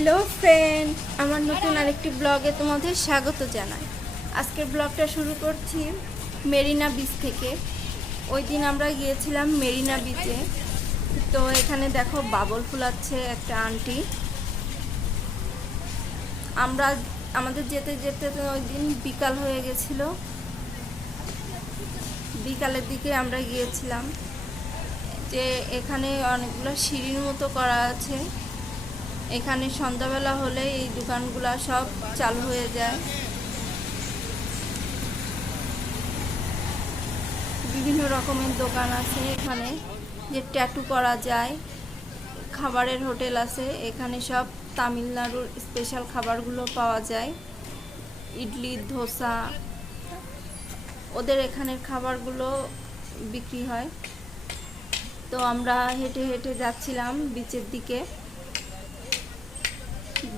Hello friend, আমার নতুন আরেকটি ব্লগে তোমাদের স্বাগত জানাই। আজকের ব্লগটা শুরু করছি মেরিনা বিচ থেকে। ওই দিন আমরা গিয়েছিলাম মেরিনা বিচে। তো এখানে দেখো বাবল ফুলাচ্ছে একটা আন্টি। আমাদের যেতে যেতে তো ওই দিন বিকাল হয়ে গেছিল। বিকালের দিকে আমরা গিয়েছিলাম। যে এখানে অনেকগুলো সিঁড়ির মতো করা আছে। এখানে সন্ধ্যাবেলা হলে এই দোকানগুলো সব চালু হয়ে যায়। বিভিন্ন রকমের দোকান আছে এখানে, যে ট্যাটু করা যায়। খাবারের হোটেল আছে এখানে, সব তামিলনাড়ুর স্পেশাল খাবারগুলো পাওয়া যায়। ইডলি, ধোসা, ওদের এখানের খাবারগুলো বিক্রি হয়। তো আমরা হেঁটে হেঁটে যাচ্ছিলাম বিচের দিকে।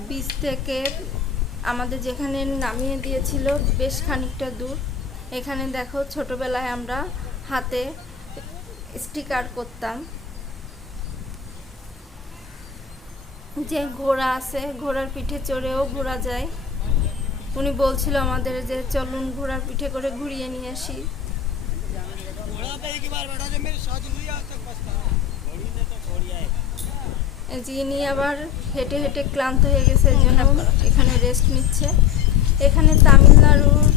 বিচ থেকে আমাদের যেখানে নামিয়ে দিয়েছিল বেশ খানিকটা দূর। এখানে দেখো ছোটবেলায় আমরা হাতে স্টিকার করতাম। যে ঘোড়া আছে, ঘোড়ার পিঠে চড়েও ঘোরা যায়। উনি বলছিল আমাদের যে চলুন ঘোড়ার পিঠে করে ঘুরিয়ে নিয়ে আসি। যিনি আবার হেঁটে হেঁটে ক্লান্ত হয়ে গেছে, এই জন্য এখানে রেস্ট নিচ্ছে। এখানে তামিলনাড়ুর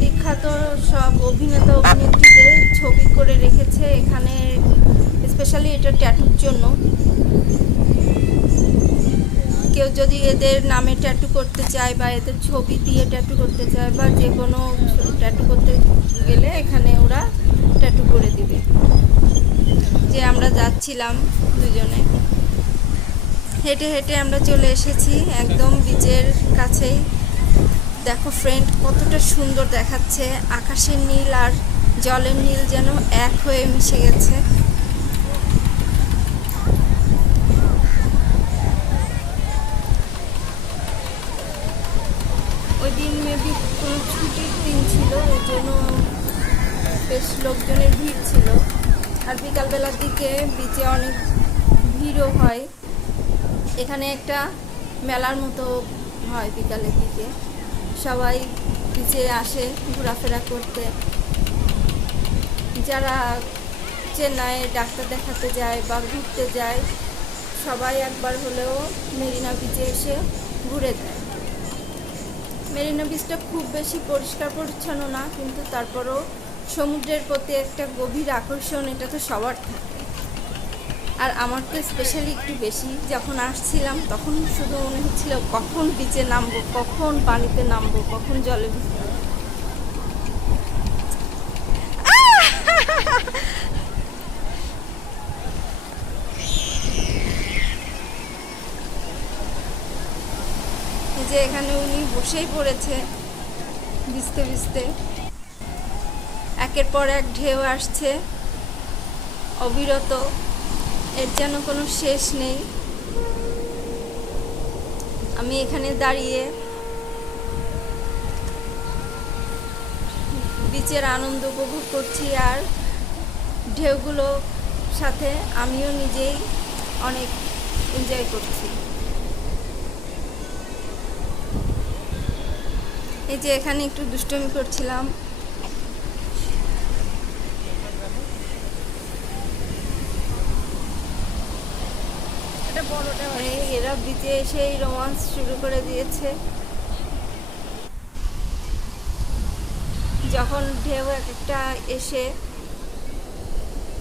বিখ্যাত সব অভিনেতা অভিনেত্রীদের ছবি করে রেখেছে এখানে, স্পেশালি এটা ট্যাটুর জন্য। কেউ যদি এদের নামে ট্যাটু করতে চায় বা এদের ছবি দিয়ে ট্যাটু করতে চায় বা যে কোনো ট্যাটু করতে গেলে এখানে ওরা ট্যাটু করে দিবে। যে আমরা যাচ্ছিলাম দুজনে হেঁটে হেঁটে, আমরা চলে এসেছি একদম বিচের কাছেই। দেখো ফ্রেন্ড, কতটা সুন্দর দেখাচ্ছে। আকাশের নীল আর জলের নীল যেন এক হয়ে মিশে গেছে। ওই দিন মেবি কোনো ছুটির দিন ছিল, ওই জন্য বেশ লোকজনের ভিড় ছিল। আর বিকালবেলার দিকে বিচে অনেক ভিড়ও হয়। এখানে একটা মেলার মতো হয় বিকালের দিকে। সবাই বিচে আসে ঘোরাফেরা করতে। যারা চেন্নাইয়ে ডাক্তার দেখাতে যায় বা ঘুরতে যায়, সবাই একবার হলেও মেরিনা বিচে এসে ঘুরে যায়। মেরিনা বিচটা খুব বেশি পরিষ্কার পরিচ্ছন্ন না, কিন্তু তারপরও সমুদ্রের প্রতি একটা গভীর আকর্ষণ এটা তো সবার থাকে। আর আমার তো স্পেশালি একটু বেশি। যখন আসছিলাম তখন শুধু মনে হচ্ছিল কখন বিচে নামবো, কখন পানিতে নামবো, কখন জলে ভিজবো। যে এখানে উনি বসেই পড়েছে ভিজতে ভিজতে। একের পর এক ঢেউ আসছে অবিরত, এর যেন কোনো শেষ নেই। আমি এখানে দাঁড়িয়ে বিচের আনন্দ উপভোগ করছি, আর ঢেউগুলোর সাথে আমিও নিজেই অনেক এনজয় করছি। এই যে এখানে একটু দুষ্টুমি করছিলাম। এরা বিচে এসে রোমান্স শুরু করে দিয়েছে। যখন ঢেউ একটা এসে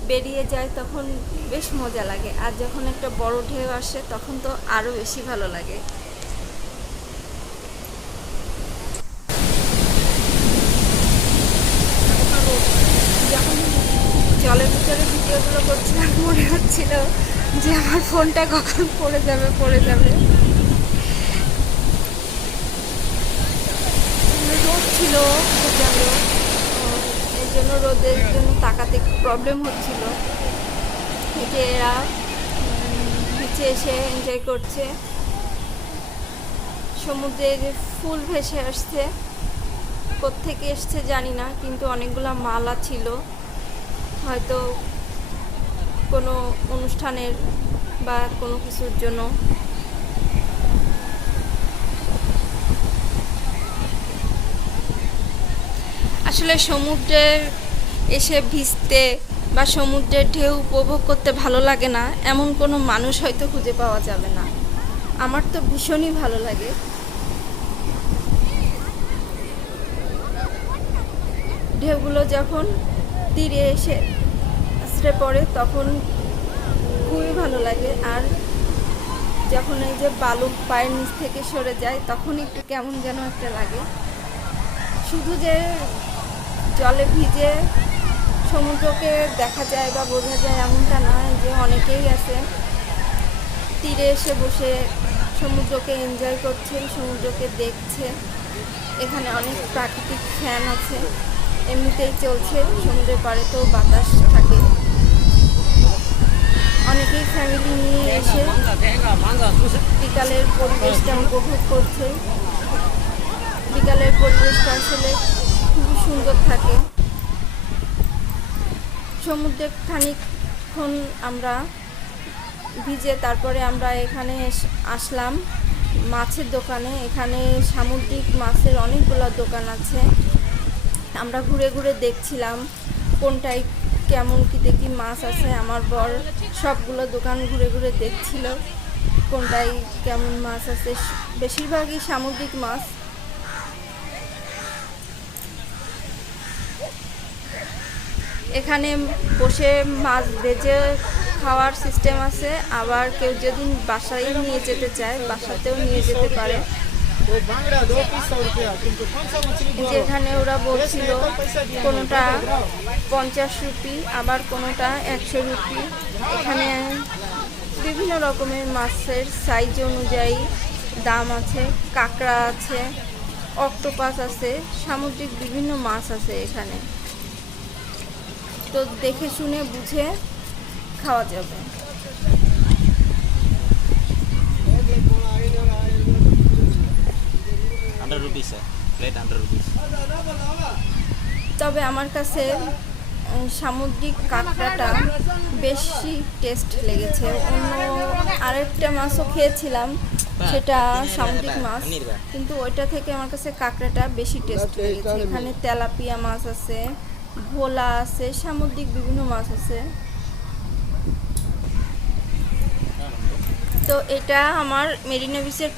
বেরিয়ে যায় তখন বেশ মজা লাগে, আর যখন একটা বড় ঢেউ আসে তখন তো আরো বেশি ভালো লাগে। যখন জলের ভিতরে ভিডিওগুলো করছিলাম মনে হচ্ছিল যে আমার ফোনটা কখন পড়ে যাবে। রোদ ছিল প্রচণ্ড, এই জন্য রোদের জন্য তাকাতে প্রবলেম হচ্ছিল। যে এরা বিচে এসে এনজয় করছে। সমুদ্রের ফুল ভেসে আসছে, কোত্থেকে এসছে জানি না, কিন্তু অনেকগুলা মালা ছিল, হয়তো কোনো অনুষ্ঠানের বা কোনো কিছুর জন্য আসলে সমুদ্রে এসে ভিজতে বা সমুদ্রের ঢেউ উপভোগ করতে ভালো লাগে না এমন কোনো মানুষ হয়তো খুঁজে পাওয়া যাবে না। আমার তো ভীষণই ভালো লাগে। ঢেউগুলো যখন তীরে এসে আছড়ে পড়ে তখন খুবই ভালো লাগে, আর যখন এই যে বালু পায়ের নিচ থেকে সরে যায় তখন একটু কেমন যেন একটা লাগে। শুধু যে জলে ভিজে সমুদ্রকে দেখা যায় বা বোঝা যায় এমনটা না, যে অনেকেই আছে তীরে এসে বসে সমুদ্রকে এনজয় করছে, সমুদ্রকে দেখছে। এখানে অনেক প্রাকৃতিক ফ্যান আছে, এমনিতেই চলছে, সমুদ্রের পাড়ে তো বাতাস থাকে। অনেকেই ফ্যামিলি নিয়ে এসে বিকালের পরিবেশটা উপভোগ করছে। বিকালের পরিবেশটা আসলে খুবই সুন্দর থাকে। সমুদ্রে খানিকক্ষণ আমরা ভিজে তারপরে আমরা এখানে আসলাম মাছের দোকানে। এখানে সামুদ্রিক মাছের অনেকগুলো দোকান আছে। আমরা ঘুরে ঘুরে দেখছিলাম কোনটায় কেমন কী দেখি মাছ আছে। আমার বর সবগুলো দোকান ঘুরে ঘুরে দেখছিল কোনটায় কেমন মাছ আছে। বেশিরভাগই সামুদ্রিক মাছ। এখানে বসে মাছ ভেজে খাওয়ার সিস্টেম আছে, আবার কেউ যদি বাসায় নিয়ে যেতে চায় বাসাতেও নিয়ে যেতে পারে। যেখানে ওরা বলছিল কোনোটা 50 রুপি, আবার কোনোটা 100 রুপি। এখানে বিভিন্ন রকমের মাছের সাইজ অনুযায়ী দাম আছে। কাঁকড়া আছে, অক্টোপাস আছে, সামুদ্রিক বিভিন্ন মাছ আছে এখানে। তো দেখে শুনে বুঝে খাওয়া যাবে। তবে আমার কাছে সামুদ্রিক কাঁকড়াটা বেশি টেস্ট লেগেছে। অন্য আরেকটা মাছও খেয়েছিলাম, সেটা সামুদ্রিক মাছ, কিন্তু ওইটা থেকে আমার কাছে কাঁকড়াটা বেশি টেস্ট লেগেছে। এখানে তেলাপিয়া মাছ আছে, ভোলা আছে, সামুদ্রিক বিভিন্ন মাছ আছে। তো এটা আমার মেরিনা বিচের